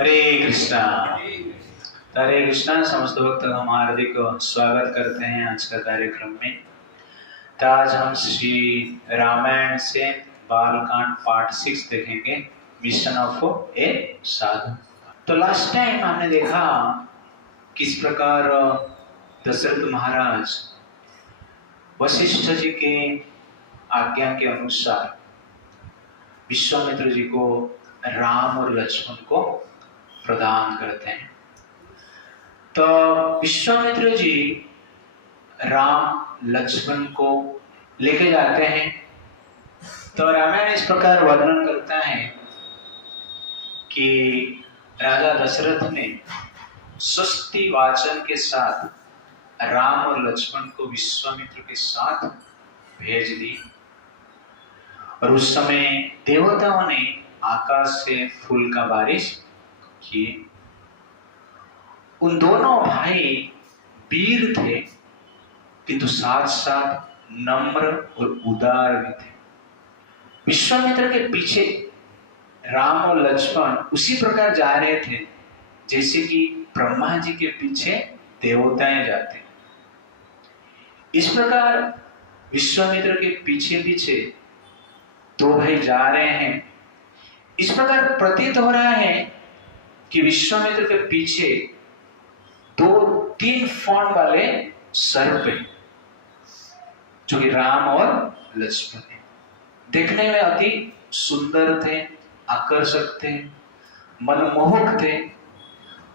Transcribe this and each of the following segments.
कृष्णा हरे कृष्णा। समस्त भक्त हम हार्दिक स्वागत करते हैं आज का कार्यक्रम में। तो आज हम श्री रामायण से बालकांड पार्ट 6 देखेंगे, मिशन ऑफ ए साधु। तो लास्ट टाइम हमने देखा किस प्रकार दशरथ महाराज वशिष्ठ जी के आज्ञा के अनुसार विश्वामित्र जी को राम और लक्ष्मण को प्रदान करते हैं। तो विश्वामित्र जी राम लक्ष्मण को लेके जाते हैं। तो रामायण इस प्रकार वर्णन करता है कि राजा दशरथ ने स्वस्ति वाचन के साथ राम और लक्ष्मण को विश्वामित्र के साथ भेज दी। और उस समय देवताओं ने आकाश से फूल का बारिश किए। उन दोनों भाई वीर थे, किंतु साथ साथ नम्र और उदार भी थे। विश्वामित्र के पीछे राम और लक्ष्मण उसी प्रकार जा रहे थे जैसे कि ब्रह्मा जी के पीछे देवताएं जाते। इस प्रकार विश्वामित्र के पीछे पीछे दो भाई जा रहे हैं। इस प्रकार प्रतीत हो रहा है कि विश्वामित्र के पीछे 2-3 फॉर्म वाले सर्प हैं, जो कि राम और लक्ष्मण हैं। देखने में अति सुंदर थे, आकर्षक थे, मनमोहक थे।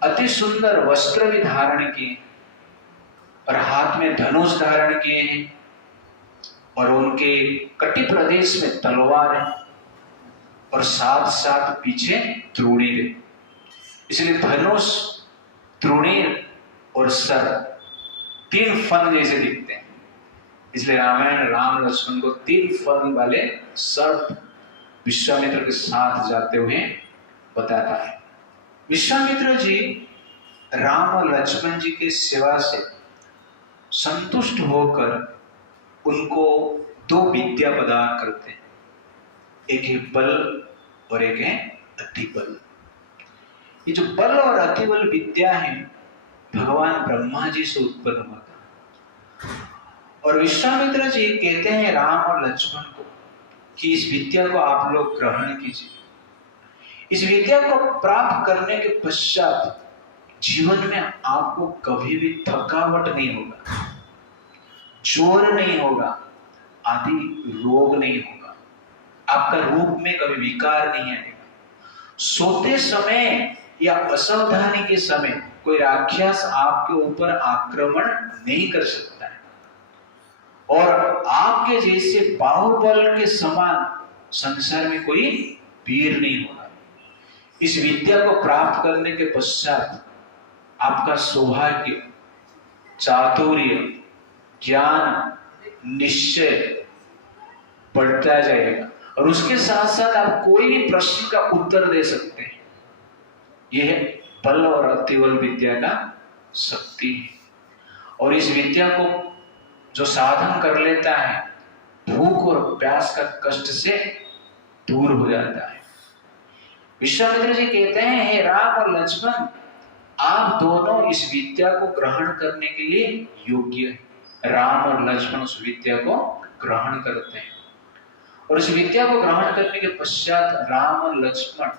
अति सुंदर वस्त्र भी धारण किए और हाथ में धनुष धारण किए हैं और उनके कटी प्रदेश में तलवार है और साथ साथ पीछे त्रिणीर है। इसलिए धनुष, त्रिणीर और सर 3 फन जैसे दिखते हैं। इसलिए रामायण राम लक्ष्मण को 3 फन वाले सर्प विश्वामित्र के साथ जाते हुए बताता है। विश्वामित्र जी राम और लक्ष्मण जी की सेवा से संतुष्ट होकर उनको 2 विद्या प्रदान करते हैं। एक है बल और एक है अतिबल। ये जो बल और अतिबल विद्या है भगवान ब्रह्मा जी से उत्पन्न हुआ था। और विश्वामित्र जी कहते हैं राम और लक्ष्मण को कि इस विद्या को आप लोग ग्रहण कीजिए। इस विद्या को प्राप्त करने के पश्चात जीवन में आपको कभी भी थकावट नहीं होगा, जोर नहीं होगा, आदि रोग नहीं होगा, आपका रूप में कभी विकार नहीं आएगा। सोते समय या असावधानी के समय कोई राक्षस आपके ऊपर आक्रमण नहीं कर सकता है और आपके जैसे बाहुबल के समान संसार में कोई वीर नहीं होगा। इस विद्या को प्राप्त करने के पश्चात आपका सौभाग्य, चातुर्य, ज्ञान, निश्चय बढ़ता जाएगा और उसके साथ साथ आप कोई भी प्रश्न का उत्तर दे सकते हैं। यह है बल और अतिबल विद्या का शक्ति है। और इस विद्या को जो साधन कर लेता है भूख और प्यास का कष्ट से दूर हो जाता है। विश्वामित्र जी कहते हैं, हे राम और लक्ष्मण, आप दोनों इस विद्या को ग्रहण करने के लिए योग्य हैं। राम और लक्ष्मण उस विद्या को ग्रहण करते हैं और इस विद्या को ग्रहण करने के पश्चात राम और लक्ष्मण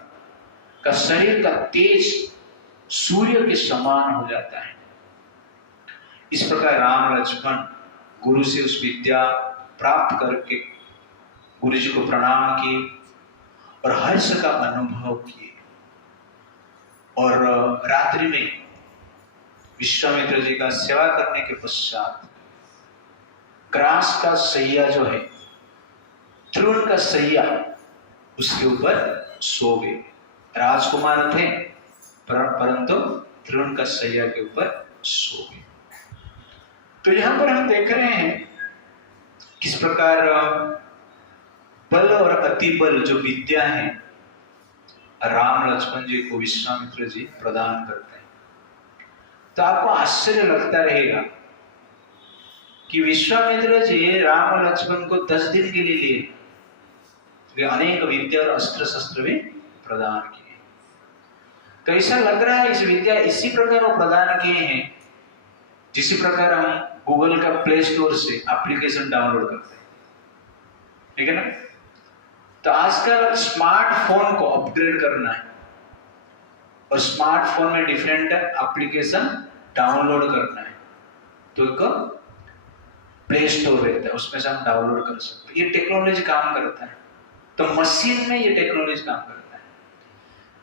का शरीर का तेज सूर्य के समान हो जाता है। इस प्रकार राम लक्ष्मण गुरु से उस विद्या प्राप्त करके गुरु जी को प्रणाम किए और हर्ष का अनुभव किए। और रात्रि में विश्वामित्र जी का सेवा करने के पश्चात ग्रास का सैया जो है, तृण का सैया, उसके ऊपर सो गए। राजकुमार थे परंतु तृण का सैया के ऊपर सो गए। तो यहां पर हम देख रहे हैं किस प्रकार बल और अतिबल जो विद्या है राम लक्ष्मण जी को विश्वामित्र जी प्रदान करते हैं। तो आपको आश्चर्य लगता रहेगा कि विश्वामित्र जी राम और लक्ष्मण को 10 दिन के लिए लिए, अनेक विद्या और अस्त्र शस्त्र भी प्रदान किए। तो ऐसा लग रहा है इस विद्या इसी प्रकार वो प्रदान किए हैं जिसी प्रकार हम गूगल का प्ले स्टोर से एप्लीकेशन डाउनलोड करते हैं, ठीक है ना। तो आजकल स्मार्टफोन को अपग्रेड करना है और स्मार्टफोन में डिफरेंट एप्लीकेशन डाउनलोड करना है, तो एक प्ले स्टोर रहता है, उसमें से हम डाउनलोड कर सकते हैं। ये टेक्नोलॉजी काम करता है, तो मशीन में ये टेक्नोलॉजी काम करता है।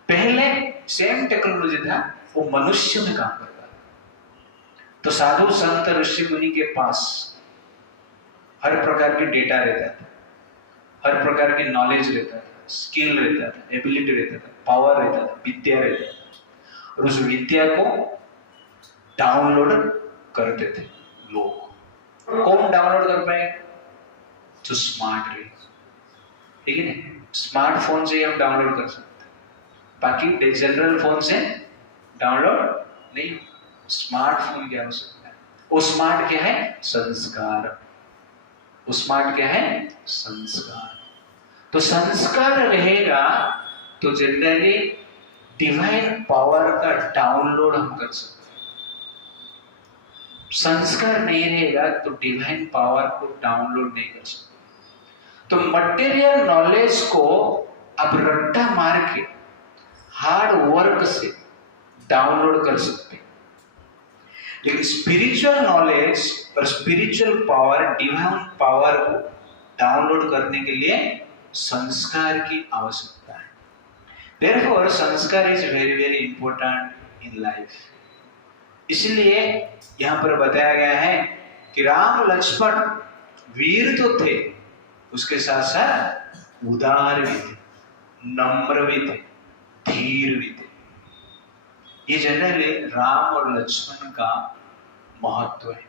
पहले सेम टेक्नोलॉजी था, वो मनुष्य में काम करता था। तो साधु संत ऋषि मुनि के पास हर प्रकार की डेटा रहता था, हर प्रकार की नॉलेज रहता था, स्किल रहता था, एबिलिटी रहता था, पावर रहता था, विद्या रहता था, और उस विद्या को डाउनलोड करते थे लोग। कौन डाउनलोड कर पाए? जो स्मार्ट रहे, ठीक है ना। स्मार्टफोन से हम डाउनलोड कर सकते हैं, बाकी जनरल फोन से डाउनलोड नहीं। स्मार्टफोन की आवश्यकता है। वो स्मार्ट क्या है? संस्कार। वो स्मार्ट क्या है? संस्कार। तो संस्कार रहेगा तो जनरली डिवाइन पावर का डाउनलोड हम कर सकते हैं। संस्कार नहीं रहेगा तो डिवाइन पावर को डाउनलोड नहीं कर सकते। तो मटेरियल नॉलेज को आप रट्टा मार के हार्ड वर्क से डाउनलोड कर सकते हैं, लेकिन स्पिरिचुअल नॉलेज और स्पिरिचुअल पावर, डिवाइन पावर को डाउनलोड करने के लिए संस्कार की आवश्यकता है। Therefore, संस्कार is very very important in life. इसलिए यहां पर बताया गया है कि राम लक्ष्मण वीर तो थे, उसके साथ साथ उदार भी थे, नम्र भी थे, धीर भी थे। ये जनरली राम और लक्ष्मण का महत्व है।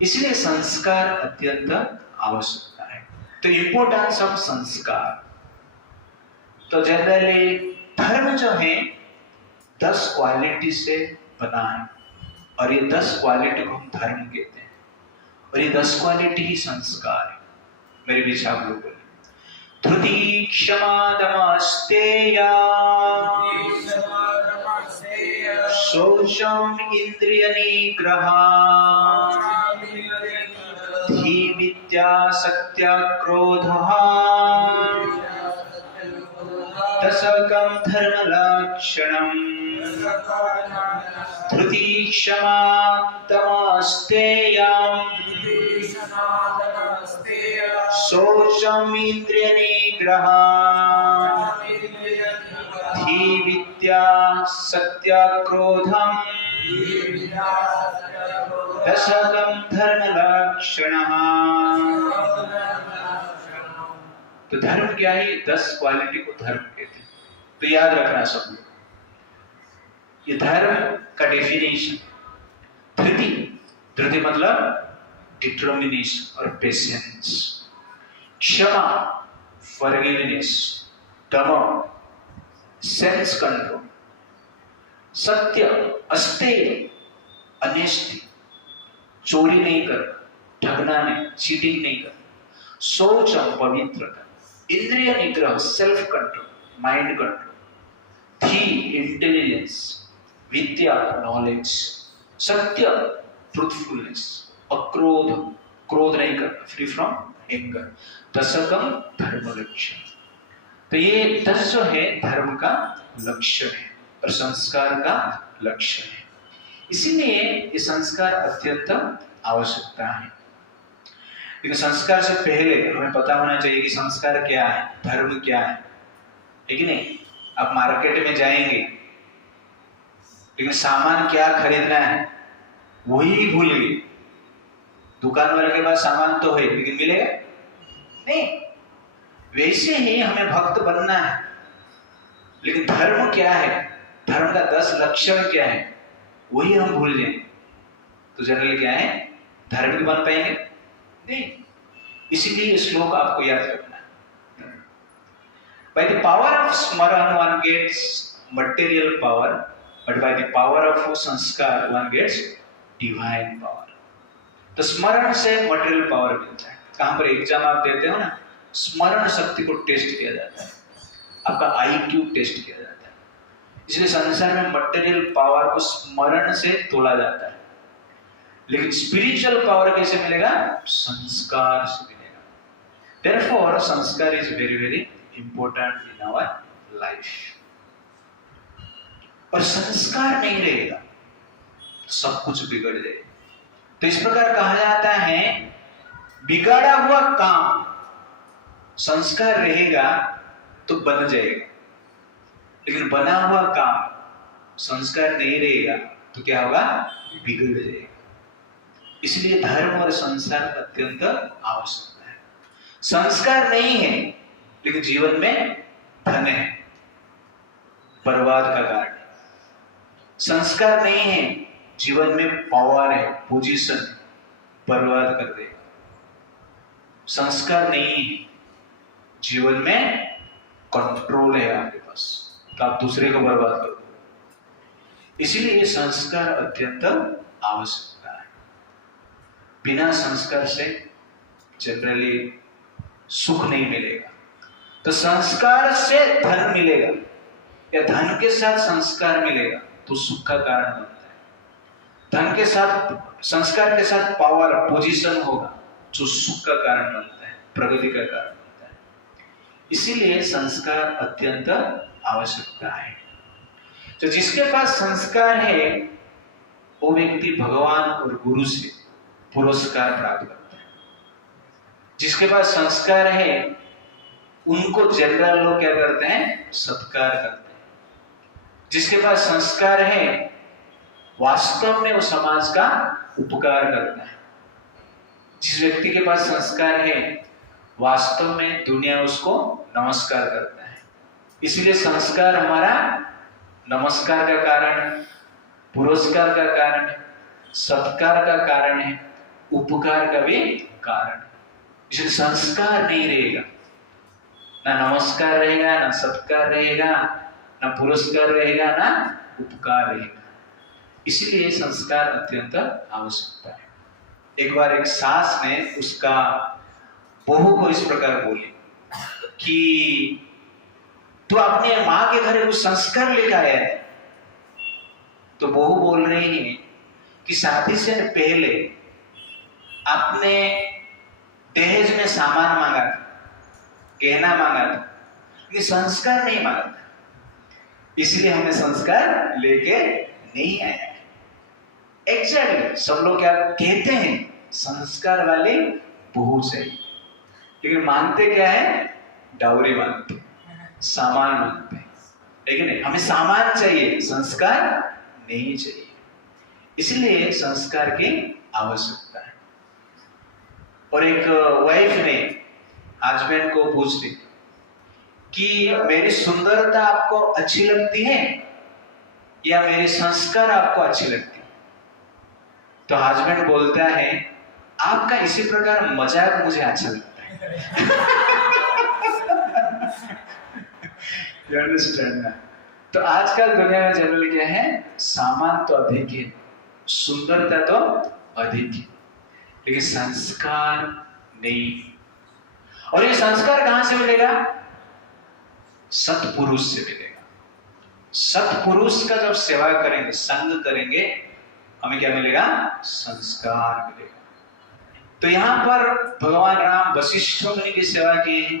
इसलिए संस्कार अत्यंत आवश्यकता है। तो इंपोर्टेंस ऑफ संस्कार, तो जनरली धर्म जो है 10 क्वालिटी से बना है, और ये 10 क्वालिटी को हम धर्म कहते हैं, और ये 10 क्वालिटी ही संस्कार है। मेरे पीछे आप लोग बोले, धृति क्षमा दम स्तेया शौचम इंद्रिय निग्रह धी विद्या सत्य क्रोध दशकं धर्म लक्षणम् धृति क्षमा दम स्तेयम् शौचम इंद्रिय निग्रह धी विद्या सत्य क्रोधम दशकं धर्म लक्षणः। तो धर्म क्या है? 10 क्वालिटी को धर्म कहते हैं। तो याद रखना सब लोग, ये धर्म का डेफिनेशन। धृति, धृति मतलब डिटर्मिनेशन और पेशेंस। क्षमा, फॉरगिवनेस। दम, सेंस कंट्रोल। सत्य, अस्तेय, ऑनेस्टी, चोरी नहीं करना, ठगना नहीं, चीटिंग नहीं करना। शौचम, पवित्रता। इंद्रिय निग्रह, सेल्फ कंट्रोल, माइंड कंट्रोल। धी, इंटेलिजेंस। विद्या, नॉलेज। सत्य, ट्रूथफुलनेस। अक्रोध, क्रोध नहीं करना, फ्री फ्रॉम एंगर। दशकम, धर्म लक्ष्य। तो ये 10 जो है धर्म का लक्ष्य है और संस्कार का लक्ष्य है। इसीलिए ये संस्कार अत्यंत आवश्यकता है। लेकिन संस्कार से पहले हमें पता होना चाहिए कि संस्कार क्या है, धर्म क्या है, ठीक है नहीं। आप मार्केट में जाएंगे लेकिन सामान क्या खरीदना है वही भूल गए। दुकान वाले के पास सामान तो है लेकिन मिलेगा नहीं। वैसे ही हमें भक्त बनना है, लेकिन धर्म क्या है, धर्म का 10 लक्षण क्या है वही हम भूल जाएं तो जनरली क्या है, धर्म भी बन पाएंगे नहीं। इसीलिए श्लोक आपको याद रखना है। By the power of Smaran one gets material power, but by the power of संस्कार one gets divine power। तो स्मरण से मटेरियल पावर मिलता है। कहां पर एग्जाम आप देते हो ना, स्मरण शक्ति को टेस्ट किया जाता है, आपका IQ टेस्ट किया जाता है। इसलिए संसार में मटेरियल पावर को स्मरण से तोला जाता है, लेकिन स्पिरिचुअल पावर कैसे मिलेगा? संस्कार से मिलेगा। Therefore, संस्कार is very very important in our life. और संस्कार नहीं रहेगा तो सब कुछ बिगड़ जाएगा। तो इस प्रकार कहा जाता है बिगाड़ा हुआ काम संस्कार रहेगा तो बन जाएगा, लेकिन बना हुआ काम संस्कार नहीं रहेगा तो क्या होगा? बिगड़ जाएगा। इसलिए धर्म और संस्कार अत्यंत आवश्यक है। संस्कार नहीं है लेकिन जीवन में धन है, बर्बाद का कारण है। संस्कार नहीं है, जीवन में पावर है, पोजीशन है, बर्बाद कर देगा। संस्कार नहीं है, जीवन में कंट्रोल है आपके पास, तो आप दूसरे को बर्बाद कर दो। इसीलिए संस्कार अत्यंत आवश्यकता है। बिना संस्कार से जनरली सुख नहीं मिलेगा। तो संस्कार से धन मिलेगा या धन के साथ संस्कार मिलेगा तो सुख का कारण बनता है। धन के साथ, संस्कार के साथ पावर, पोजीशन होगा जो सुख का कारण बनता है, प्रगति का कारण बनता है। इसीलिए संस्कार अत्यंत आवश्यकता है। तो जिसके पास संस्कार है वो व्यक्ति भगवान और गुरु से पुरस्कार प्राप्त करता है। जिसके पास संस्कार है उनको जनरल लोग क्या करते हैं? सत्कार करते हैं। जिसके पास संस्कार है वास्तव में वो समाज का उपकार करता है। जिस व्यक्ति के पास संस्कार है वास्तव में दुनिया उसको नमस्कार करता है। इसलिए संस्कार हमारा नमस्कार का कारण है, पुरस्कार का कारण है, सत्कार का कारण है, उपकार का भी कारण है। इसलिए संस्कार नहीं रहेगा, ना नमस्कार रहेगा, ना सत्कार रहेगा, ना पुरस्कार रहेगा, ना उपकार रहेगा। इसलिए संस्कार अत्यंत आवश्यकता है। एक बार एक सास ने उसका बहू को इस प्रकार बोली कि तू अपने माँ के घर कुछ संस्कार लेकर आया है। तो बहू बोल रही है कि शादी से पहले आपने दहेज में सामान मांगा था, गहना मांगा था, ये संस्कार नहीं मांगा था, इसलिए हमें संस्कार लेके नहीं आया। एग्जैक्टली सब लोग क्या कहते हैं? संस्कार वाली बहू चाहिए, लेकिन मानते क्या है? डाउरी मानते, सामान मानते हैं। लेकिन हमें सामान चाहिए, संस्कार नहीं चाहिए। इसलिए संस्कार की आवश्यकता है। और एक वाइफ ने हस्बैंड को पूछती कि मेरी सुंदरता आपको अच्छी लगती है या मेरे संस्कार आपको अच्छी लगती है? तो हस्बैंड बोलता है आपका इसी प्रकार मजाक मुझे अच्छा लगता है। You understand that? तो आजकल दुनिया में जनरली क्या है? सामान तो अधिक है, सुंदरता तो अधिक है, लेकिन संस्कार नहीं। और ये संस्कार कहां से मिलेगा? सत्पुरुष से मिलेगा। सत्पुरुष का जब सेवा करेंगे, संग करेंगे, हमें क्या मिलेगा? संस्कार मिलेगा। तो यहां पर भगवान राम वशिष्ठ मुनि की सेवा किए हैं,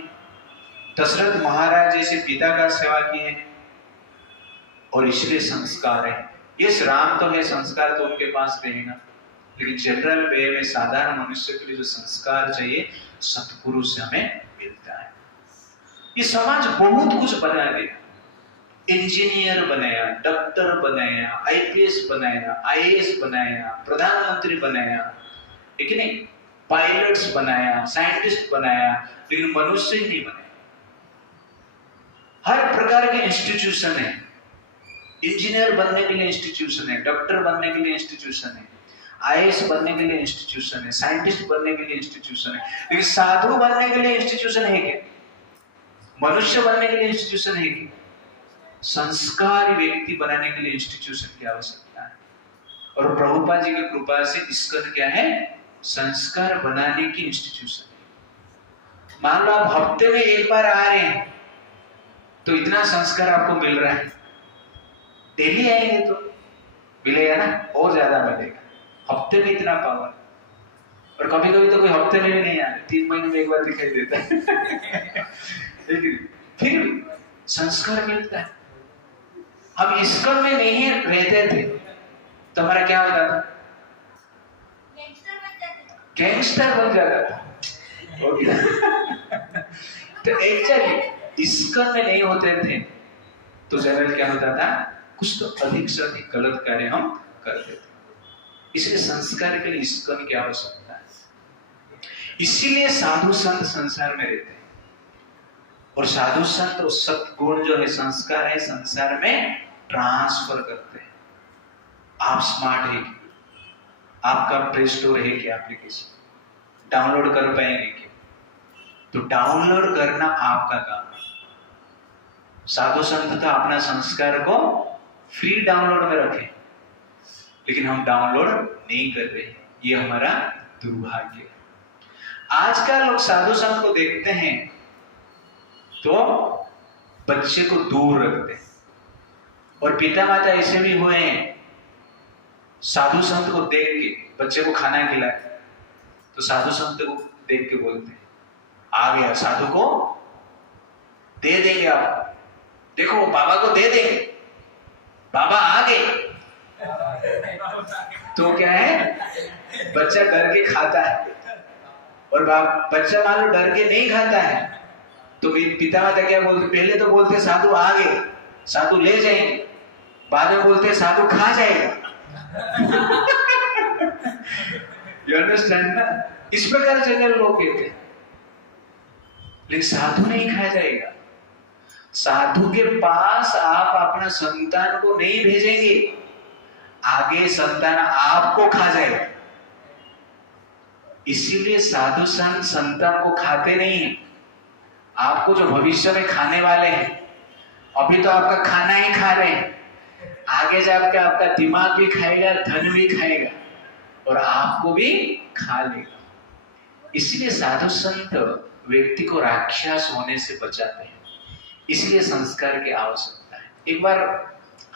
दशरथ महाराज जैसे पिता का सेवा किए हैं, और इसलिए संस्कार है। यस, राम तो है, संस्कार तो उनके पास रहेगा, लेकिन जनरल वे में साधारण मनुष्य के लिए जो संस्कार चाहिए सत्पुरुष से हमें मिलता है। ये समाज बहुत कुछ बना दिया, इंजीनियर बनाया, डॉक्टर बनाया, आईपीएस बनाया, आईएएस बनाया, प्रधानमंत्री बनाया, ठीक है नहीं, पायलट्स बनाया, साइंटिस्ट बनाया, लेकिन मनुष्य ही नहीं बनाया। हर प्रकार के इंस्टीट्यूशन है, इंजीनियर बनने के लिए इंस्टीट्यूशन है, डॉक्टर बनने के लिए इंस्टीट्यूशन है, आईएएस बनने के लिए इंस्टीट्यूशन है, साइंटिस्ट बनने के लिए इंस्टीट्यूशन है, लेकिन साधु बनने के लिए इंस्टीट्यूशन है क्या? मनुष्य बनने के लिए इंस्टीट्यूशन है क्या? संस्कारी व्यक्ति बनाने के लिए इंस्टीट्यूशन की आवश्यकता है। और प्रभुपाद जी की कृपा से इसका क्या है? संस्कार बनाने की इंस्टीट्यूशन है। मान लो आप हफ्ते में एक बार आ रहे हैं तो इतना संस्कार आपको मिल रहा है, डेली आएंगे तो मिलेगा ना, और ज्यादा मिलेगा। हफ्ते में इतना पावर, और कभी कभी तो कोई हफ्ते में भी नहीं आए, 3 महीने में एक बार दिखाई देता है। फिर संस्कार मिलता है। हम इस्कॉन में नहीं रहते थे तो हमारा क्या होता था? गैंगस्टर बन जाता था। तो एक्चुअली इस्कॉन में नहीं होते थे तो जनरल क्या होता था? कुछ तो अधिक से अधिक गलत कार्य हम करते थे। इसलिए संस्कार के लिए इस्कॉन की आवश्यकता है। इसीलिए साधु संत संसार में रहते हैं, और साधु संत और सत्गुण जो है, संस्कार है, संसार में ट्रांसफर करते हैं। आप स्मार्ट है, आपका प्ले स्टोर है क्या एप्लीकेशन, डाउनलोड कर पाएंगे क्या? तो डाउनलोड करना आपका काम है। साधु संत तो अपना संस्कार को फ्री डाउनलोड में रखे, लेकिन हम डाउनलोड नहीं कर रहे, ये हमारा दुर्भाग्य है। आजकल लोग साधु संत को देखते हैं तो बच्चे को दूर रखते हैं, और पिता माता ऐसे भी हुए हैं, साधु संत को देख के बच्चे को खाना खिलाए तो साधु संत को देख के बोलते हैं, आ गया, साधु को दे देंगे, आप देखो बाबा को दे देंगे, बाबा आ गए। तो क्या है, बच्चा डर के खाता है, और बच्चा मान लो डर के नहीं खाता है तो पिता माता क्या बोलते? पहले तो बोलते साधु आ गए, साधु ले जाएंगे, बाद में बोलते साधु खा जाएगा। You understand ना? इस प्रकार जनरल लोग कहते हैं, लेकिन साधु नहीं खाया जाएगा। साधु के पास आप अपना संतान को नहीं भेजेंगे, आगे संतान आपको खा जाएगा। इसीलिए साधु संत संतान को खाते नहीं है। आपको जो भविष्य में खाने वाले हैं, अभी तो आपका खाना ही खा रहे हैं, आगे जाकर आपका दिमाग भी खाएगा, धन भी खाएगा, और आपको भी खा लेगा। इसलिए साधु संत व्यक्ति को राक्षस होने से बचाते हैं। इसलिए संस्कार की आवश्यकता है। एक बार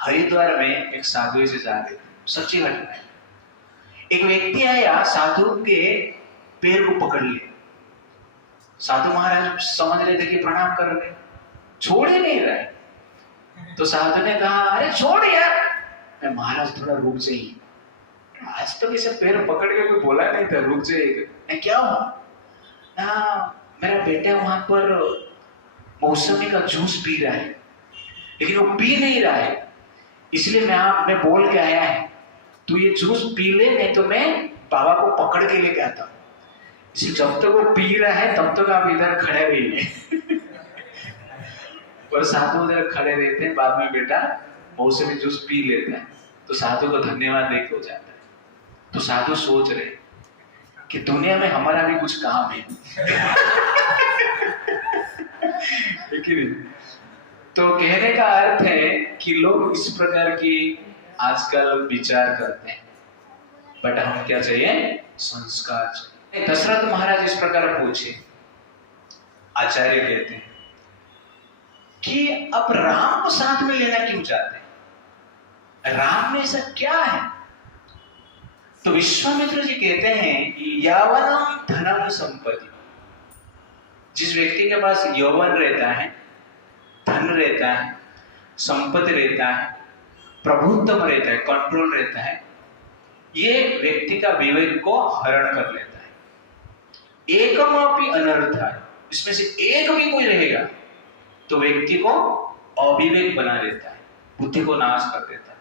हरिद्वार में एक साधु से जा रहे थे, सच्ची घटना है। एक व्यक्ति आया, साधु के पैर को पकड़ लिया। साधु महाराज समझ रहे थे कि प्रणाम कर रहे, छोड़ ही नहीं रहे। तो साधु ने कहा, अरे छोड़ यार। मैं, महाराज थोड़ा रुक जाइए, आज तो किसी पैर पकड़ के कोई बोला नहीं था, रुक जाइए। मैं, क्या हुआ? मेरा बेटा वहां पर मौसमी का जूस पी रहा है, लेकिन वो पी नहीं रहा है, इसलिए मैं बोल के आया है, तू ये जूस पी ले, नहीं तो मैं बाबा को पकड़ के लेके आता हूँ। इसलिए जब तक वो पी रहा है तब तक आप इधर खड़े रहिए। और साधु उधर खड़े रहते हैं, बाद में बेटा मौसमी जूस पी लेता है, तो साधु को धन्यवाद देके हो जाता है। तो साधु सोच रहे कि दुनिया में हमारा भी कुछ काम है। तो कहने का अर्थ है कि लोग इस प्रकार की आजकल विचार करते हैं, बट हमें क्या चाहिए? संस्कार चाहिए। दशरथ महाराज इस प्रकार पूछे, आचार्य कहते हैं कि अब राम को साथ में लेना क्यों चाहते हैं? राम में ऐसा क्या है? तो विश्वामित्र जी कहते हैं कि यावनम धनम संपत्ति, जिस व्यक्ति के पास यौवन रहता है, धन रहता है, संपत्ति रहता है, प्रभुत्व रहता है, कंट्रोल रहता है, ये व्यक्ति का विवेक को हरण कर लेता है। एकमपि अनर्थाय, इसमें से एक भी कोई रहेगा तो व्यक्ति को अविवेक बना देता है, बुद्धि को नाश कर देता है।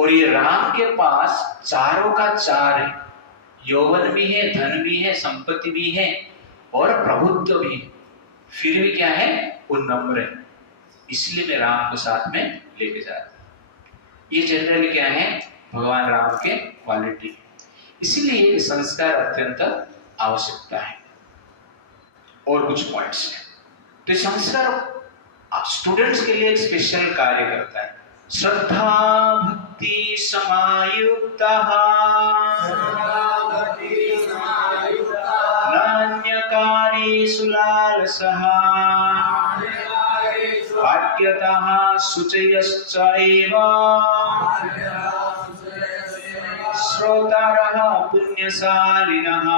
और ये राम के पास चारों का चार है, यौवन भी है, धन भी है, संपत्ति भी है और प्रभुत्व भी है, फिर भी क्या है? वो नम्र है। इसलिए मैं राम को साथ में लेके जाता हूं। ये जनरली क्या है? भगवान राम के क्वालिटी। इसीलिए संस्कार अत्यंत आवश्यकता है। और कुछ पॉइंट्स हैं। तो संस्कार स्टूडेंट्स के लिए एक स्पेशल कार्य करता है। श्रद्धा भक्ति समायुक्तः नान्यकार्येषु लालसः वाक्यतः शुचयश्च एव श्रोतारः पुण्यशालिनः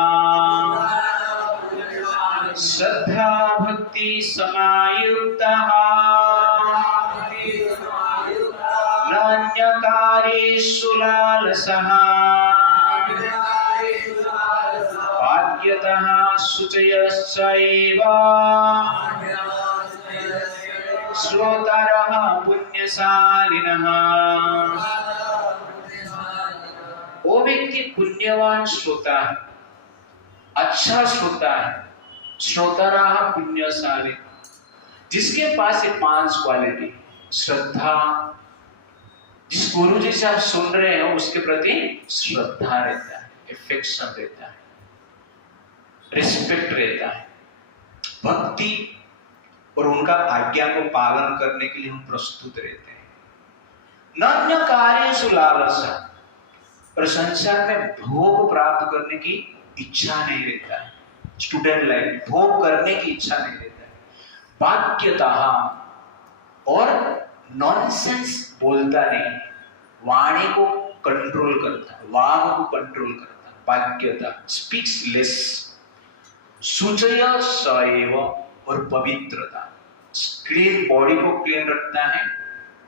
श्रद्धा भक्ति समायुक्तः नान्यकार्येषु लालसः वाक्यतः शुचयश्च एव श्रोतारः पुण्यशालिनः। वो व्यक्ति पुण्यवान श्रोता है, अच्छा श्रोता है, श्रोतारः पुण्यशाली, जिसके पास ये 5 क्वालिटी, श्रद्धा, जिस गुरु जी से आप सुन रहे हो उसके प्रति श्रद्धा रहता है, एफेक्शन रहता है, रिस्पेक्ट रहता है, भक्ति और उनका आज्ञा को पालन करने के लिए हम प्रस्तुत रहते हैं। नान्य कार्येषु लालसा, और संसार में भोग प्राप्त करने की इच्छा नहीं रहता है, स्टूडेंट लाइफ भोग करने की इच्छा नहीं रहता है। वाक्यतः, और नॉनसेंस बोलता नहीं, वाणी को कंट्रोल करता है, वाग को कंट्रोल करता है, वाक्यता स्पीक्स लेस। शुचय सएव, और पवित्रता, क्लीन बॉडी को क्लीन रखता है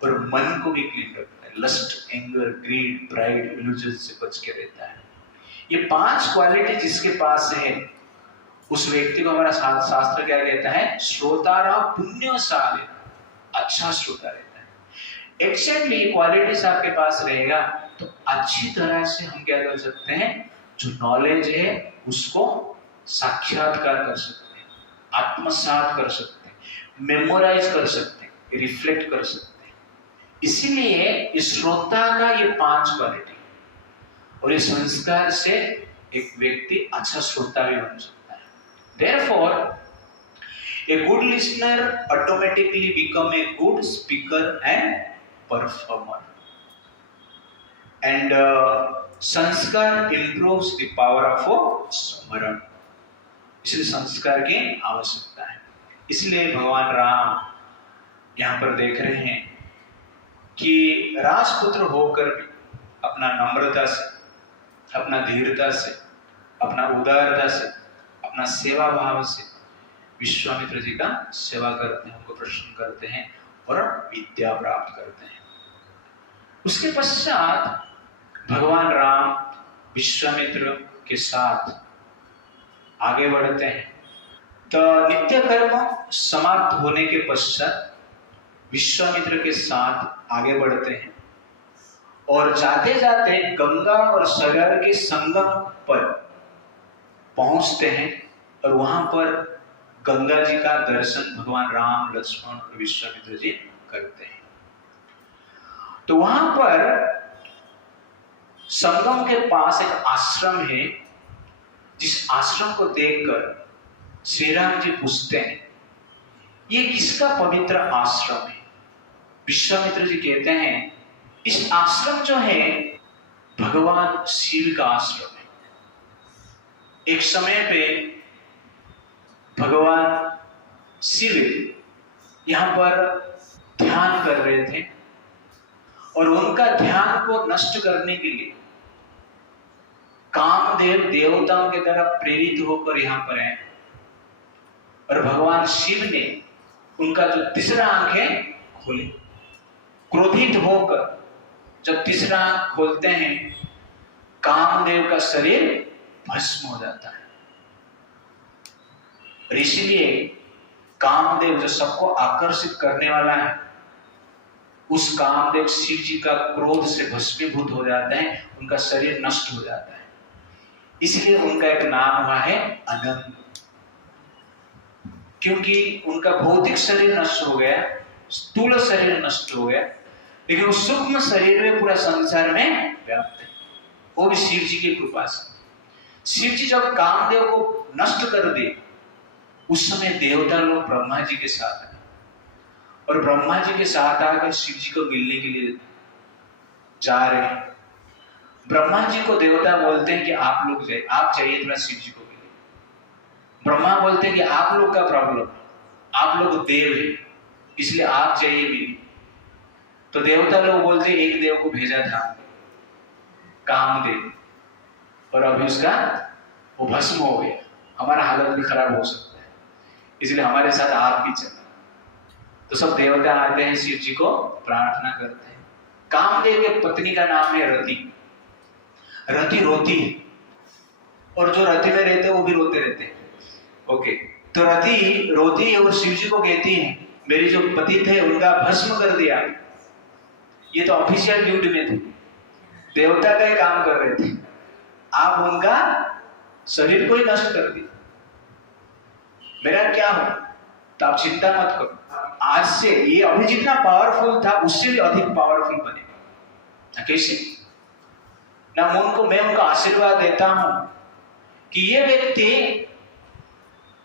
और मन को भी क्लीन रखता है, lust, anger, greed, pride, illusion से बच के रहता है। ये 5 क्वालिटी जिसके पास है उस व्यक्ति को हमारा शास्त्र क्या कहता है? श्रोतारा पुण्यशाली, अच्छा श्रोता रहता है। एक्चुअली क्वालिटीज आपके पास रहेगा तो अच्छी तरह से हम क्या कर सकते हैं, जो नॉलेज है उसको साक्षात्कार कर सकते हैं, आत्मसात कर सकते हैं, मेमोराइज कर सकते हैं, रिफ्लेक्ट कर सकते हैं। इसीलिए इस श्रोता का ये 5 क्वालिटी और इस संस्कार से एक व्यक्ति अच्छा श्रोता भी बन सकता है। Therefore, a good listener automatically become a good speaker and performer. And संस्कार improves the power of स्मरण। इसलिए संस्कार की आवश्यकता है। इसलिए भगवान राम यहाँ पर देख रहे हैं कि राजपुत्र होकर भी अपना नम्रता से, अपना धीरता से, अपना उदारता से, अपना सेवा भाव से विश्वामित्र जी का सेवा करते हैं, उनको प्रसन्न करते हैं और विद्या प्राप्त करते हैं। उसके पश्चात भगवान राम विश्वामित्र के साथ आगे बढ़ते हैं। तो नित्य कर्म समाप्त होने के पश्चात विश्वामित्र के साथ आगे बढ़ते हैं और जाते जाते गंगा और सगर के संगम पर पहुंचते हैं और वहां पर गंगा जी का दर्शन भगवान राम, लक्ष्मण और विश्वामित्र जी करते हैं। तो वहां पर संगम के पास एक आश्रम है, जिस आश्रम को देखकर श्री राम जी पूछते हैं, ये किसका पवित्र आश्रम है? विश्वामित्र जी कहते हैं, इस आश्रम जो है भगवान शिव का आश्रम है। एक समय पे भगवान शिव यहां पर ध्यान कर रहे थे और उनका ध्यान को नष्ट करने के लिए कामदेव देवताओं के द्वारा प्रेरित होकर यहां पर आए और भगवान शिव ने उनका जो तीसरा आंख है खोले। क्रोधित होकर जब तीसरा आंख खोलते हैं, कामदेव का शरीर भस्म हो जाता है। और इसलिए कामदेव जो सबको आकर्षित करने वाला है, उस कामदेव शिव जी का क्रोध से भस्मीभूत हो जाते हैं, उनका शरीर नष्ट हो जाता है। इसलिए उनका एक नाम हुआ है अनंत, क्योंकि उनका भौतिक शरीर नष्ट हो गया, स्थूल शरीर नष्ट हो गया, लेकिन वो सूक्ष्म शरीर में पूरा संसार में व्याप्त है, वो भी शिव जी की कृपा से। शिव जी जब कामदेव को नष्ट कर दे, उस समय देवता लोग ब्रह्मा जी के साथ आए और ब्रह्मा जी के साथ आकर शिव जी को मिलने के लिए जा रहे हैं। ब्रह्मा जी को देवता बोलते हैं कि आप लोग जाइए, आप जाइए थोड़ा शिव जी को मिलिए। ब्रह्मा बोलते हैं कि आप लोग का प्रॉब्लम, आप लोग देव है, इसलिए आप जाइए भी। तो देवता लोग बोलते एक देव को भेजा था कामदेव, और अभी उसका वो भस्म हो गया, हमारा हालत भी खराब हो सकता है, इसलिए हमारे साथ आप भी चलना। तो सब देवता आते हैं, शिव जी को प्रार्थना करते हैं। कामदेव के पत्नी का नाम है रति। रति रोती है, और जो रति में रहते हैं वो भी रोते रहते हैं। ओके, तो रति रोती है और शिव जी को कहती है मेरे जो पति थे उनका भस्म कर दिया। ये तो ऑफिशियल ड्यूटी में थे, देवता का ही काम कर रहे थे, आप उनका शरीर को ही नष्ट कर दिया, मेरा क्या हो? तो आप चिंता मत करो, आज से ये अभी जितना पावरफुल था उससे भी अधिक पावरफुल बनेगा। कैसे? ना मैं उनका आशीर्वाद देता हूं कि ये व्यक्ति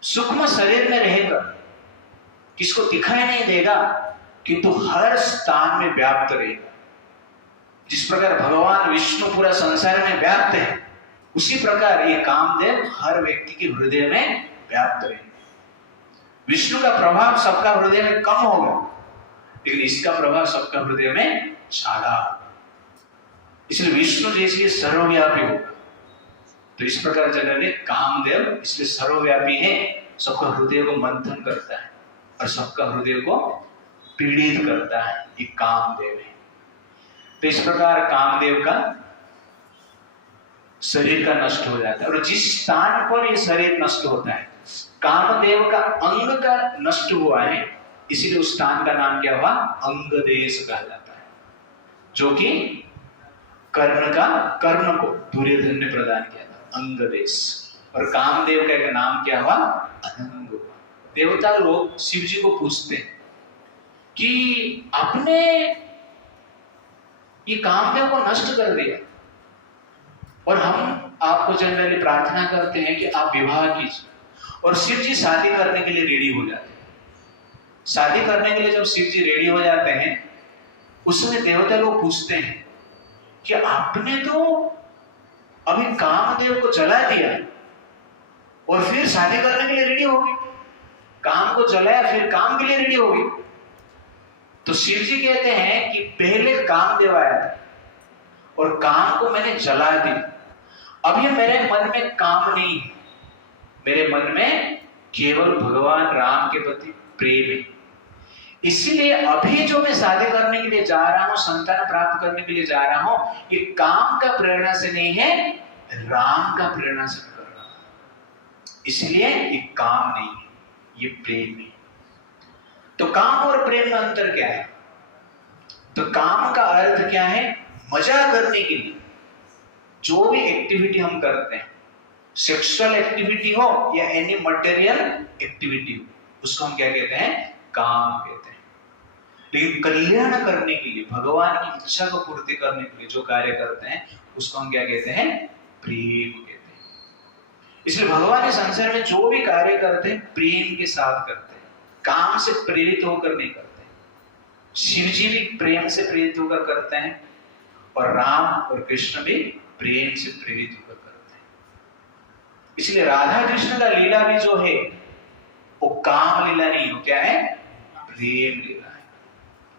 सूक्ष्म शरीर में रहकर किसको दिखाई नहीं देगा, किंतु हर स्थान में व्याप्त रहेगा। जिस प्रकार भगवान विष्णु पूरा संसार में व्याप्त है, उसी प्रकार ये कामदेव हर व्यक्ति के हृदय में व्याप्त रहेगा। विष्णु का प्रभाव सबका हृदय में कम होगा, लेकिन इसका प्रभाव सबका हृदय में ज्यादा। इसलिए विष्णु जैसे सर्वव्यापी होगा। तो इस प्रकार जनरली कामदेव इसलिए सर्वव्यापी है, सबका हृदय को मंथन करता है और सबका हृदय को पीड़ित करता है, ये कामदेव है। तो इस प्रकार कामदेव का शरीर का नष्ट हो जाता है, और जिस स्थान पर ये शरीर नष्ट होता है, कामदेव का अंग का नष्ट हुआ है, इसीलिए उस स्थान का नाम क्या हुआ? अंगदेश कहा जाता है, जो कि कर्ण को दुर्योधन ने प्रदान किया था, अंगदेश। और कामदेव का एक नाम क्या हुआ? अनंग हुआ। देवता लोग शिव जी को पूछते हैं कि आपने ये कामदेव को नष्ट कर दिया, और हम आपको जनरली प्रार्थना करते हैं कि आप विवाह कीजिए। और शिव जी शादी करने के लिए रेडी हो जाते हैं। शादी करने के लिए जब शिव जी रेडी हो जाते हैं, उसमें देवता लोग पूछते हैं कि आपने तो अभी कामदेव को जला दिया और फिर शादी करने के लिए रेडी हो गए, काम को जलाया फिर काम के लिए रेडी हो गए। तो शिव जी कहते हैं कि पहले कामदेव आया था और काम को मैंने जला दिया, अभी मेरे मन में काम नहीं है, मेरे मन में केवल भगवान राम के प्रति प्रेम है। इसलिए अभी जो मैं शादी करने के लिए जा रहा हूं, संतान प्राप्त करने के लिए जा रहा हूं, ये काम का प्रेरणा से नहीं है, राम का प्रेरणा से कर रहा हूं। इसलिए ये काम नहीं है, ये प्रेम है। तो काम और प्रेम में अंतर क्या है? तो काम का अर्थ क्या है? मजा करने के लिए जो भी एक्टिविटी हम करते हैं, सेक्सुअल एक्टिविटी हो या एनी मटेरियल एक्टिविटी हो, उसको हम क्या कहते हैं? काम कहते हैं। लेकिन कल्याण करने के लिए, भगवान की इच्छा को पूर्ति करने के लिए जो कार्य करते हैं, उसको हम क्या कहते हैं? प्रेम कहते हैं। इसलिए भगवान इस संसार में जो भी कार्य करते हैं प्रेम के साथ करते हैं, काम से प्रेरित होकर नहीं करते हैं। शिव जी भी प्रेम से प्रेरित होकर करते हैं, और राम और कृष्ण भी प्रेम से प्रेरित होकर करते हैं। इसलिए राधा कृष्ण का लीला भी जो है वो काम लीला नहीं हो, क्या है? प्रेम लीला है।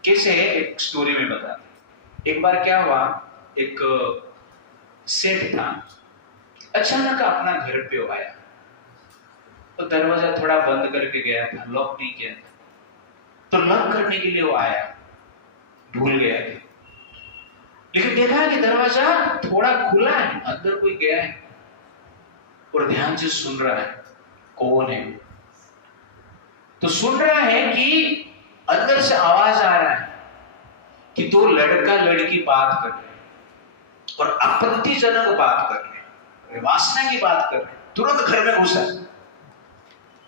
कैसे है? एक स्टोरी में बताते। एक बार क्या हुआ, एक सेठ था, अचानक अपना घर पे आया, तो दरवाजा थोड़ा बंद करके गया था, लॉक नहीं किया था। तो लॉक करने के लिए वो आया, भूल गया था, लेकिन देखा कि दरवाजा थोड़ा खुला है, अंदर कोई गया है, और ध्यान से सुन रहा है कौन है। तो सुन रहा है कि अंदर से आवाज आ रहा है कि दो लड़का लड़की बात कर रहे हैं और आपत्तिजनक बात कर रहे हैं, वासना की बात कर रहे हैं। तुरंत घर में घुसा,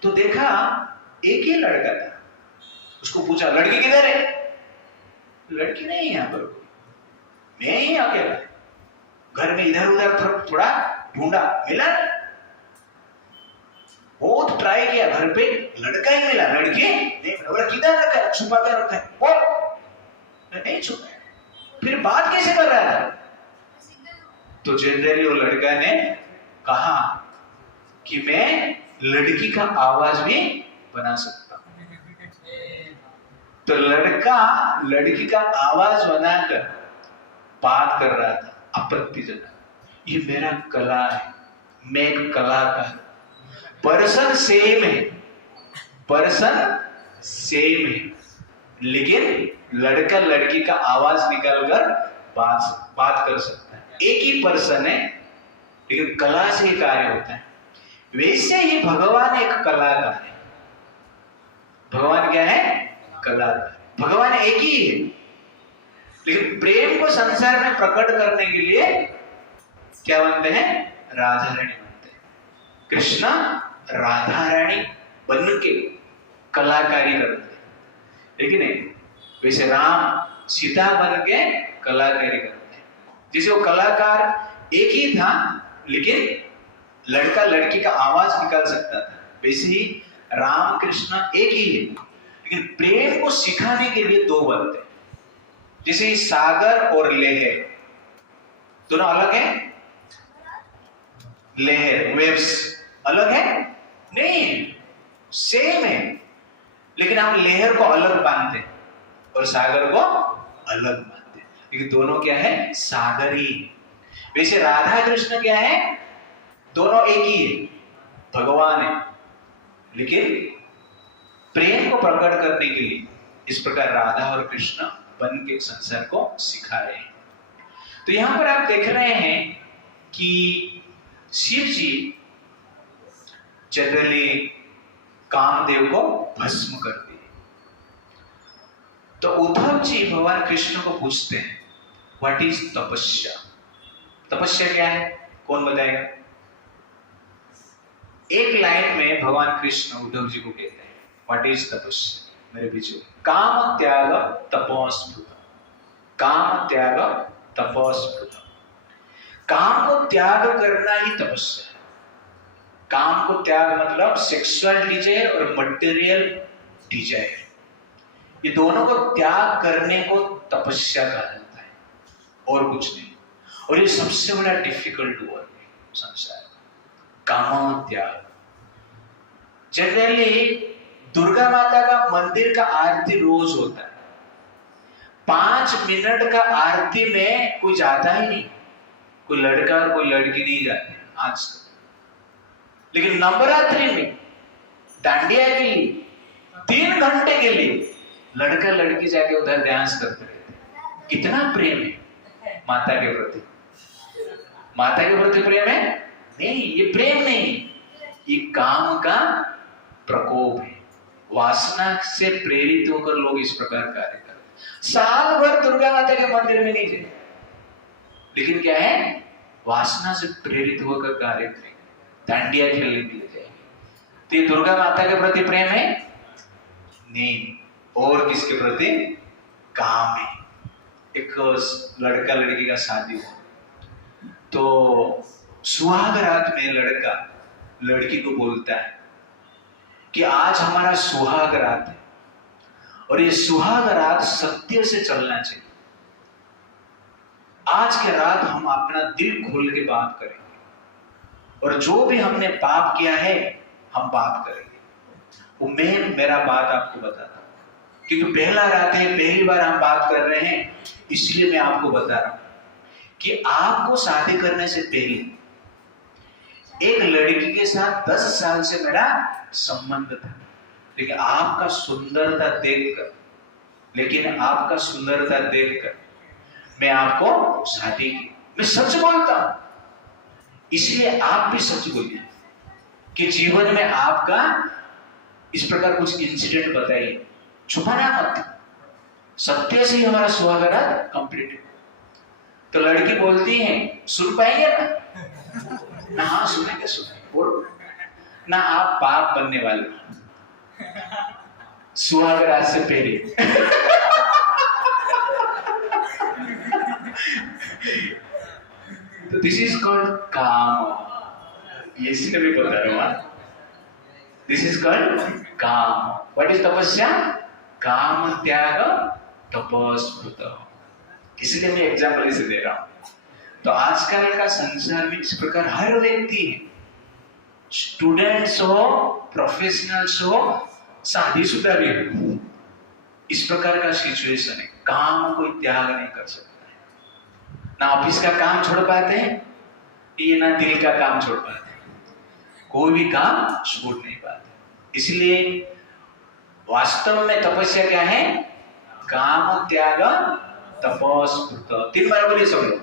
तो देखा एक ही लड़का था। उसको पूछा लड़की किधर है? लड़की नहीं है यहाँ पर, मैं ही अकेला। घर में इधर उधर थोड़ा ढूंढा, मिला नहीं। बहुत ट्राई किया, घर पे लड़का ही मिला, लड़की नहीं मिला। किधर रखा है? छुपा कर रखा है। बोल, नहीं छुपा। फिर बात कैसे कर रहा था? तो जनरली वो लड़का ने कहा कि मैं लड़की का आवाज भी बना सकता हूं। तो लड़का लड़की का आवाज बनाकर बात कर रहा था आपत्तिजनक, ये मेरा कला है, मैं एक कलाकार। पर्सन सेम है, पर्सन सेम है, लेकिन लड़का लड़की का आवाज निकालकर बात कर सकता है। एक ही पर्सन है, लेकिन कला से ही कार्य होता है। वैसे ही भगवान एक कलाकार है। भगवान क्या है? कलाकार। भगवान एक ही है, लेकिन प्रेम को संसार में प्रकट करने के लिए क्या बनते हैं? राधा रानी बनते हैं। कृष्ण राधा रानी बन के कलाकारी करते हैं, लेकिन वैसे राम सीता बन के कलाकारी करते हैं। जैसे वो कलाकार एक ही था, लेकिन लड़का लड़की का आवाज निकाल सकता था, वैसे ही राम कृष्ण एक ही है, लेकिन प्रेम को सिखाने के लिए दो बनते हैं। जैसे सागर और लहर दोनों अलग है। लहर वेव्स अलग है नहीं, सेम है, लेकिन हम लहर को अलग मानते हैं और सागर को अलग मानते हैं, लेकिन दोनों क्या है? सागरी। वैसे राधा कृष्ण क्या है? दोनों एक ही है, भगवान है, लेकिन प्रेम को प्रकट करने के लिए इस प्रकार राधा और कृष्ण बन के संसार को सिखा रहे हैं। तो यहां पर आप देख रहे हैं कि शिव जी जनरली कामदेव को भस्म करते हैं। तो उद्धव जी भगवान कृष्ण को पूछते हैं, व्हाट इज तपस्या? तपस्या क्या है? कौन बताएगा? एक लाइन में भगवान कृष्ण उद्धव जी को कहते हैं, व्हाट इज तपस्या? मेरे बीच में काम त्याग तपोस्मृत। काम त्याग तपोस्मृत। काम को त्याग करना ही तपस्या है। काम को त्याग मतलब सेक्सुअल डिजायर और मटेरियल डिजायर, ये दोनों को त्याग करने को तपस्या कहा जाता है, और कुछ नहीं। और ये सबसे बड़ा डिफिकल्ट वर्क है संसार में, काम त्याग। जनरली दुर्गा माता का मंदिर का आरती रोज होता है। 5 मिनट का आरती में कोई जाता ही नहीं, कोई लड़का और कोई लड़की नहीं जाते आज तक। लेकिन नवरात्रि में डांडिया के लिए 3 घंटे के लिए लड़का लड़की जाके उधर डांस करते रहते। कितना प्रेम है माता के प्रति। माता के प्रति प्रेम है? नहीं, ये प्रेम नहीं, ये काम का प्रकोप है। वासना से प्रेरित होकर लोग इस प्रकार कार्य करते। साल भर दुर्गा माता के मंदिर में नहीं जाए, लेकिन क्या है? वासना से प्रेरित होकर कार्य करेंगे, डांडिया खेलने के लिए जाएंगे। तो ये दुर्गा माता के प्रति प्रेम है? नहीं। और किसके प्रति? काम है। एक लड़का लड़की का शादी हो, तो सुहाग रात में लड़का लड़की को बोलता है कि आज हमारा सुहाग रात है, और ये सुहाग रात सत्य से चलना चाहिए। आज के रात हम अपना दिल खोल के बात करेंगे, और जो भी हमने पाप किया है हम बात करेंगे। वो मैं मेरा बात आपको बताता हूं, क्योंकि पहला रात है, पहली बार हम बात कर रहे हैं, इसलिए मैं आपको बता रहा हूं कि आपको शादी करने से पहले एक लड़की के साथ 10 साल से मेरा संबंध था, लेकिन आपका सुंदरता देखकर मैं आपको शादी की। मैं सच बोलता हूं, इसलिए आप भी सच बोलिए कि जीवन में आपका इस प्रकार कुछ इंसिडेंट बताइए, छुपाना मत। सत्य से ही हमारा सुहाग रात कंप्लीट है। तो लड़की बोलती है, सुन पाएंगे ना? हाँ सुनेंगे, बोलो ना। आप बाप बनने वाले सुहाग रात से पहले। तो दिस इज कॉल्ड काम। ये इसी ने भी बता रहा हूं। दिस इज कॉल्ड काम। व्हाट इज तपस्या? काम त्याग तपस्मृत। इसलिए मैं एग्जाम्पल इसे दे रहा हूं। तो आजकल का संसार में इस प्रकार हर व्यक्ति है, स्टूडेंट्स हो, प्रोफेशनल्स हो, शादीशुदा भी हो, इस प्रकार का सिचुएशन है। काम कोई त्याग नहीं कर सकता है। ना ऑफिस का काम छोड़ पाते हैं, ये ना दिल का काम छोड़ पाते हैं, कोई भी काम छोड़ नहीं पाते। इसलिए वास्तव में तपस्या क्या है? काम त्याग तपस्कृत। 3 बार बोलिए सब लोग।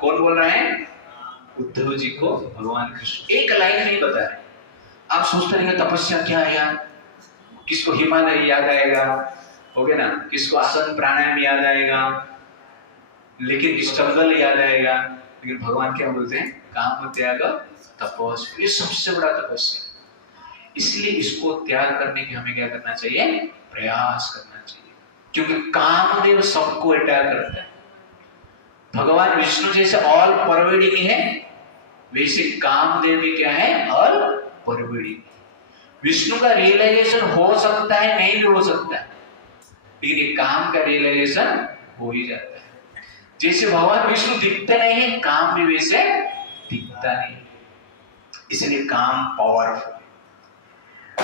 कौन बोल रहे हैं? उद्धव जी को भगवान कृष्ण। एक लाइन नहीं बता रहे। आप सोचते रहेंगे तपस्या क्या है यार, किसको हिमालय याद आएगा, हो गया ना, किसको आसन प्राणायाम याद आएगा, लेकिन स्ट्रगल याद आएगा। लेकिन भगवान क्या बोलते हैं? काम त्याग तपस्या। ये सबसे बड़ा तपस्या। इसलिए इसको त्याग करने के हमें क्या करना चाहिए? प्रयास करना चाहिए। क्योंकि कामदेव सबको अटैक करता है। भगवान विष्णु जैसे ऑल परवेडिंग है, वैसे कामदेव भी क्या है? All pervading. विष्णु का रियलाइजेशन हो सकता है, नहीं भी हो सकता है, लेकिन काम का रियलाइजेशन हो ही जाता है। जैसे भगवान विष्णु दिखते नहीं है, काम भी वैसे दिखता नहीं। इसलिए काम पावरफुल है।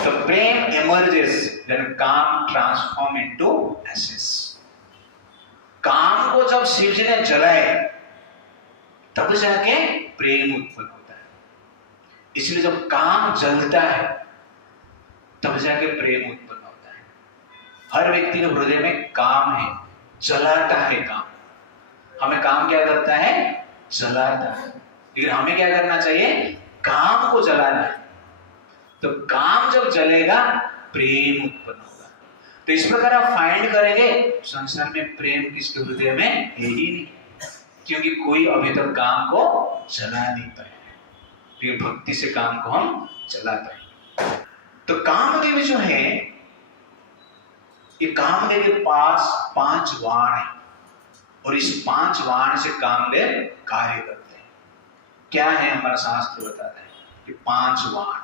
तो प्रेम emerges when काम ट्रांसफॉर्म इनटू एसेंस। काम को जब शिव जी ने जलाए तब जाके प्रेम उत्पन्न होता है। इसलिए जब काम जलता है तब जाके प्रेम उत्पन्न होता है। हर व्यक्ति के हृदय में काम है, जलाता है काम। हमें काम क्या करता है? जलाता है। लेकिन हमें क्या करना चाहिए? काम को जलाना है। तो काम जब जलेगा प्रेम उत्पन्न होगा। तो इस प्रकार आप फाइंड करेंगे संसार में प्रेम किसके हृदय में है ही नहीं, क्योंकि कोई अभी तक काम को जला नहीं पाए। फिर भक्ति से काम को हम जला पाए। तो कामदेव जो है, ये कामदेव के पास 5 वाण है और इस 5 वाण से कामदेव कार्य करते हैं। क्या है? हमारा शास्त्र बताता है कि 5 वाण।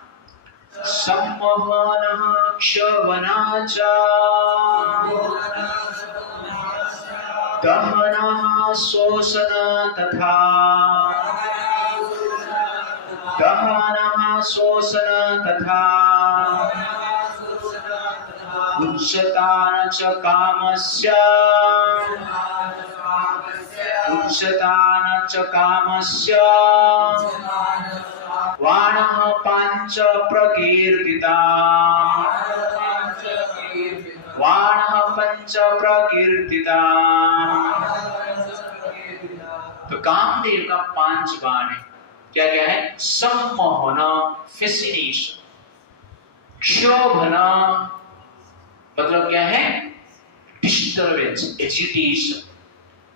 सम्मोहनः क्षवनाच दहनः शोषण तथा उच्चतान च कामस्य वाणः पंच प्रकीर्तिता। तो कामदेव का 5 बाण है। क्या क्या है? सम्मोहन, फैसिनेशन। क्षोभन मतलब क्या है? Disturbance, agitation.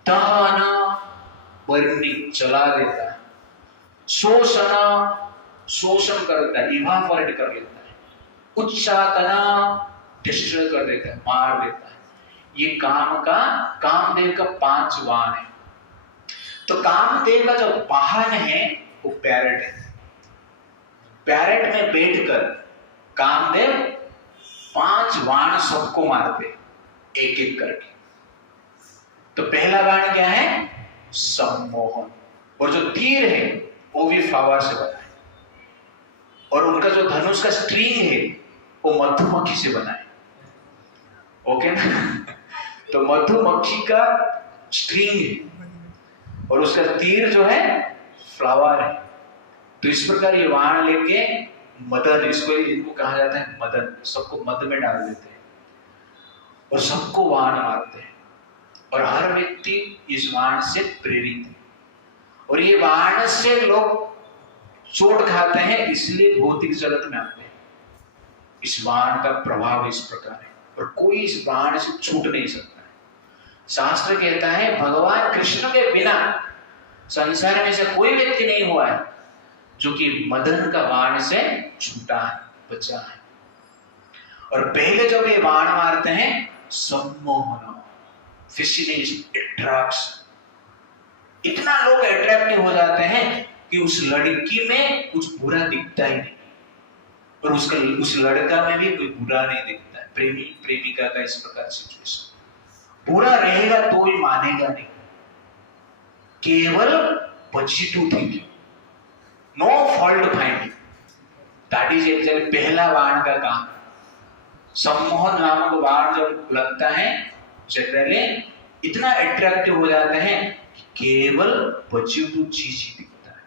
दहन, बर्निंग, जला देता है। शोषण करता है, इवापोरेट कर लेता है। उच्चाटना, डिस्ट्रॉय कर देता है, मार देता है। ये कामदेव का 5 वाहन है। तो कामदेव का जो वाहन है वो पैरेट है। पैरेट में बैठकर कामदेव 5 वाण सबको मारते एक एक करके। तो पहला बाण क्या है? सम्मोहन। और जो तीर है वो भी फ्लावर से बना है। और उनका जो धनुष का स्ट्रिंग है वो मधुमक्खी से बना है। ओके ना? तो मधुमक्खी का स्ट्रिंग है और उसका तीर जो है फ्लावर है। तो इस प्रकार ये वाण लेके मदन, इनको कहा जाता है मदन, सबको मद में डाल देते हैं और सबको वाण मारते हैं। और हर व्यक्ति इस वाण से प्रेरित है। और ये वाण से लोग चोट खाते हैं, इसलिए भौतिक जगत में आते हैं। इस बाण का प्रभाव इस प्रकार है और कोई इस बाण से छूट नहीं सकता है। शास्त्र कहता है भगवान कृष्ण के बिना संसार में से कोई व्यक्ति नहीं हुआ है जो कि मदन का बाण से छूटा है, बचा है। और पहले जब ये बाण मारते हैं सम्मोहन, फैसिनेशन, अट्रैक्शन। इतना लोग अट्रैक्टिव हो जाते हैं कि उस लड़की में कुछ बुरा दिखता ही नहीं और उस लड़का में भी कोई बुरा नहीं दिखता है। प्रेमी प्रेमिका का इस प्रकार सिचुएशन। बुरा रहेगा तो ही मानेगा नहीं, केवल positive thinking. No fault finding, that is actually पहला बाण का काम। सम्मोहन नामक बाण जब लगता है जनरली इतना अट्रैक्टिव हो जाते हैं केवल बची हुई चीज ही दिखता है।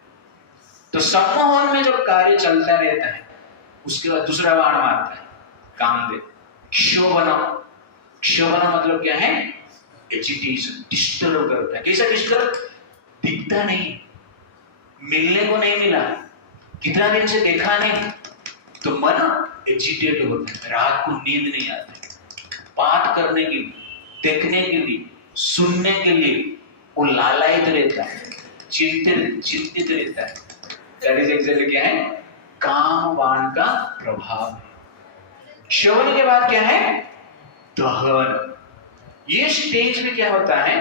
तो सम्मोहन में जब कार्य चलता रहता है उसके बाद दूसरा बाण मारता है कामदेव, क्षोभनम। क्षोभनम मतलब क्या है? एजिटेशन, डिस्टर्ब करता है। कैसा डिस्टर्ब? दिखता नहीं, मिलने को नहीं मिला, कितना दिन से देखा नहीं, तो मन एजिटेट होता है, रात को नींद नहीं आती, बात करने के लिए, देखने के लिए, सुनने के लिए वो लालायित रहता है, चिंतित रहता है। दैट इज एक्चुअली क्या है? काम बाण का प्रभाव है। क्षोभन के बाद क्या है? दहन। ये स्टेज में क्या होता है?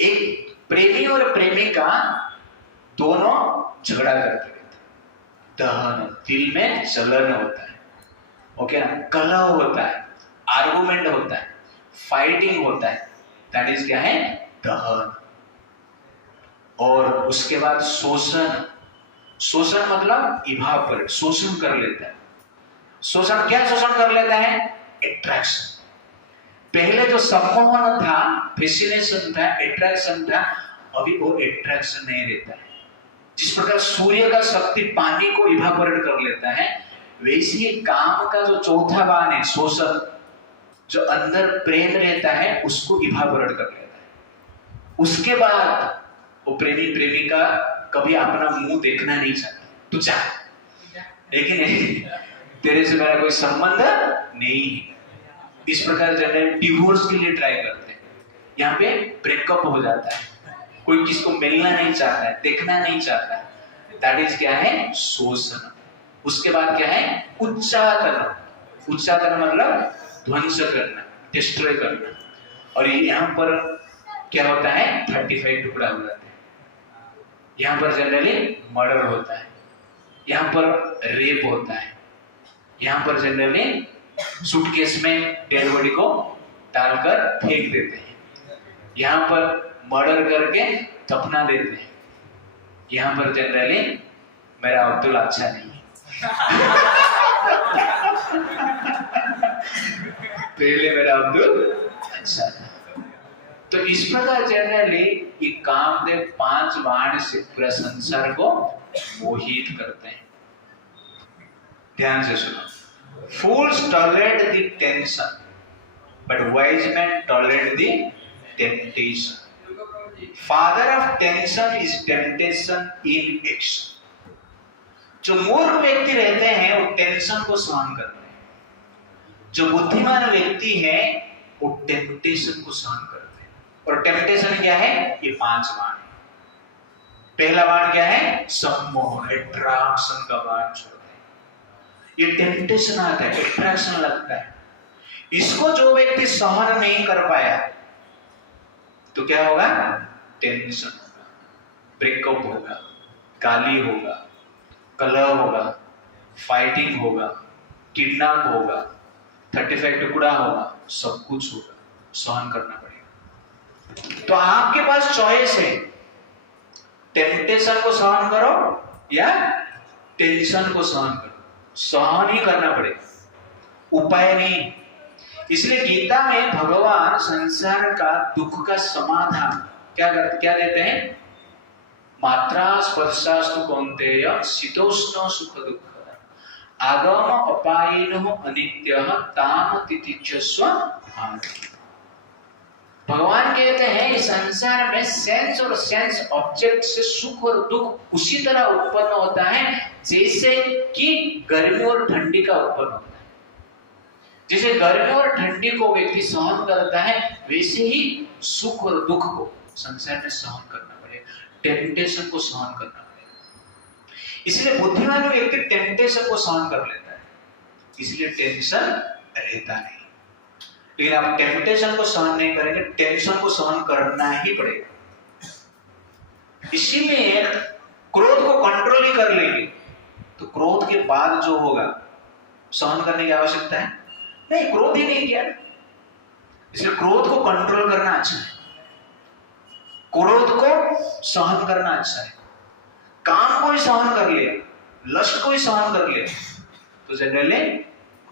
एक प्रेमी और प्रेमिका दोनों झगड़ा करते रहते हैं। दहन, दिल में जलन होता है, ओके ना, कलह होता है, आर्गुमेंट होता है, फाइटिंग होता है, दैट इज क्या है? दहन। और उसके बाद शोषण। शोषण मतलब इवापोरेट, शोषण कर लेता है। शोषण क्या शोषण कर लेता है? एट्रैक्शन। पहले जो सम्मोहन था, फैसिनेशन था, एट्रैक्शन था, अभी वो एट्रैक्शन नहीं रहता है। जिस प्रकार सूर्य का शक्ति पानी को इवापोरेट कर लेता है, वैसे ही काम का जो चौथा बाण है शोषण, जो अंदर प्रेम रहता है उसको इवापोरेट कर लेता है। उसके बाद वो प्रेमी प्रेमिका कभी अपना मुंह देखना नहीं चाहता, तू जा, लेकिन तेरे से मेरा कोई संबंध नहीं है। इस प्रकार जनरल डिवोर्स के लिए ट्राई करते हैं, यहाँ पे ब्रेकअप हो जाता है, कोई किसको मिलना नहीं चाहता है, देखना नहीं चाहता है, दैट इज क्या है? शोषण। उसके बाद क्या है? उच्चाटन। उच्चाटन मतलब ध्वंस करना, डिस्ट्रॉय करना। और यहाँ पर क्या होता है? 35 टुकड़ा हो जाते हैं। यहाँ पर जनरली मर्डर होता है, यहाँ पर रेप होता है, यहाँ पर जनरली सूटकेस में डेड बॉडी को डालकर फेंक देते हैं, यहाँ पर मर्डर करके दफना देते हैं, यहाँ पर जनरली मेरा अब्दुल अच्छा नहीं है पहले मेरा अब्दुल अच्छा था। तो इस प्रकार जनरली ये कामदेव 5 बाण से पूरा संसार को मोहित करते हैं। ध्यान से सुनो। Fools tolerate the tension, but wise men tolerate the temptation. Father of tension is temptation in action. जो मूर्ख व्यक्ति रहते हैं वो टेंशन को सहन करते हैं, जो बुद्धिमान व्यक्ति है वो टेम्पटेशन को सहन करते हैं। और टेम्पटेशन क्या है? ये 5 बाण। पहला बाण क्या है? सम्मोह, एट्रैक्शन का बाण छोड़ते हैं। ये टेम्पटेशन आता है, एट्रैक्शन लगता है, इसको जो व्यक्ति सहन नहीं कर पाया तो क्या होगा? टेंशन होगा, ब्रेकअप होगा, गाली होगा, कलह होगा, फाइटिंग होगा, किडनैप होगा, 35 टुकड़ा होगा, सब कुछ होगा, सहन करना पड़ेगा। तो आपके पास चॉइस है, टेम्पटेशन को सहन करो या टेंशन को सहन करो। सहन ही करना पड़ेगा, उपाय नहीं। इसलिए गीता में भगवान संसार का दुख का समाधान क्या देते हैं? मात्रा स्पर्शास्तु कौन्तेय शीतोष्ण सुख दुख आगम अपायिनो अनित्यः ताम तितिक्षस्व भान्ति। भगवान कहते हैं इस संसार में सेंस और सेंस ऑब्जेक्ट से सुख और दुख उसी तरह उत्पन्न होता है जैसे कि गर्मी और ठंडी का उत्पन्न होता है। जैसे गर्मी और ठंडी को व्यक्ति सहन करता है, वैसे ही सुख और दुख को संसार में सहन करना पड़ेगा, टेम्पटेशन को सहन करना पड़ेगा। इसलिए बुद्धिमान व्यक्ति टेम्पटेशन को सहन कर लेता है, इसलिए टेंशन रहता नहीं। लेकिन आप टेम्पटेशन को सहन नहीं करेंगे, टेंशन को सहन करना ही पड़ेगा। इसीलिए क्रोध को कंट्रोल ही कर लेंगे तो क्रोध के बाद जो होगा सहन करने की आवश्यकता है नहीं, क्रोध ही नहीं किया। इसलिए क्रोध को कंट्रोल करना अच्छा है, क्रोध को सहन करना अच्छा है, काम को ही सहन कर लिया, लस्ट को ही सहन कर लिया, तो जनरली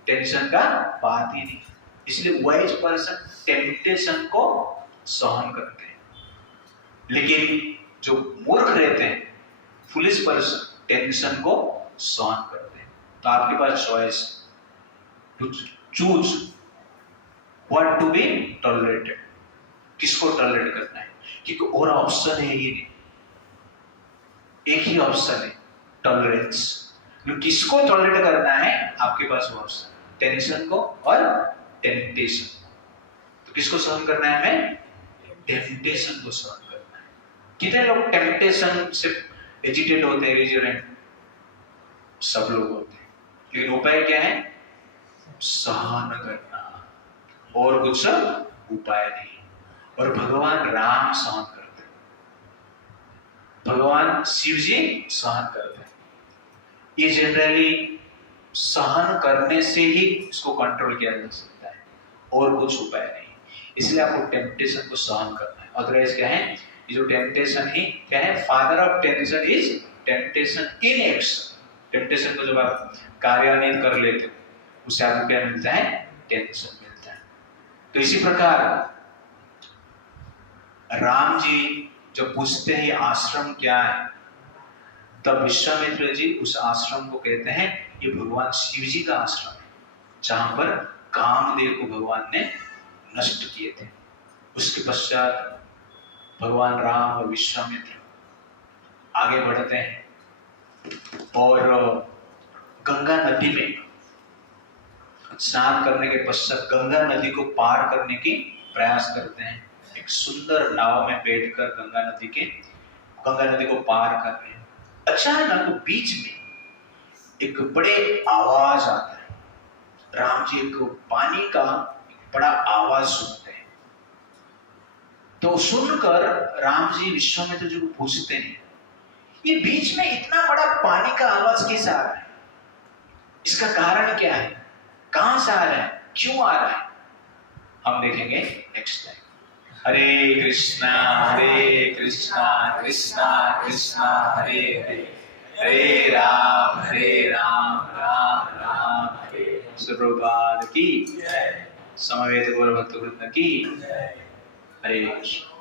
टेंशन का बात ही नहीं। इसलिए वाइज पर्सन टेम्पटेशन को सहन करते हैं, लेकिन जो मूर्ख रहते हैं, फुलिश पर्सन, टेंशन को सहन करते हैं। तो आपके पास choice to choose what to be tolerated, किसको टॉलरेट करना है, क्योंकि और ऑप्शन है ही नहीं, एक ही ऑप्शन है टॉलरेंस। किसको टॉलरेट करना है, आपके पास वो ऑप्शन, टेंशन को और टेम्पटेशन। तो किसको सहन करना है हमें, टेम्पटेशन को सहन करना है। कितने लोग टेम्पटेशन से एजिटेट होते हैं, रेजिडेंट सब लोग होते हैं, लेकिन उपाय क्या है, सहन करना, और कुछ उपाय नहीं। और भगवान राम सहन करते हैं, भगवान शिव जी सहन करते हैं। ये जनरली सहन करने से ही इसको कंट्रोल किया जा सकता है, और कुछ उपाय नहीं। इसलिए आपको टेम्पटेशन को सहन करना है। अदरवाइज क्या है, ये जो टेम्पटेशन ही क्या है, father of tension is temptation in action. Temptation को जब आप कार्यान्वित कर लेते हो, उससे आपको क्या मिलता है, टेंशन मिलता है। तो इसी प्रकार राम जी जब पूछते हैं आश्रम क्या है, तब विश्वामित्र जी उस आश्रम को कहते हैं ये भगवान शिव जी का आश्रम है, जहां पर कामदेव को भगवान ने नष्ट किए थे। उसके पश्चात भगवान राम और विश्वामित्र आगे बढ़ते हैं और गंगा नदी में स्नान करने के पश्चात गंगा नदी को पार करने की प्रयास करते हैं। एक सुंदर नाव में बैठकर गंगा नदी को पार कर रहे हैं। अचानक बीच में एक बड़े आवाज आता है। राम जी को पानी का बड़ा आवाज सुनते हैं। तो सुनकर राम जी विश्वामित्र जी को पूछते हैं, ये बीच में इतना बड़ा पानी का आवाज कैसे आ रहा है, इसका कारण क्या है, कहां से आ रहा है, क्यों आ रहा है, हम देखेंगे नेक्स्ट टाइम। हरे कृष्णा कृष्णा कृष्णा हरे हरे, हरे राम राम राम हरे। सुप्रभात की, समवेत गौर भक्त वृंद की, हरे कृष्ण।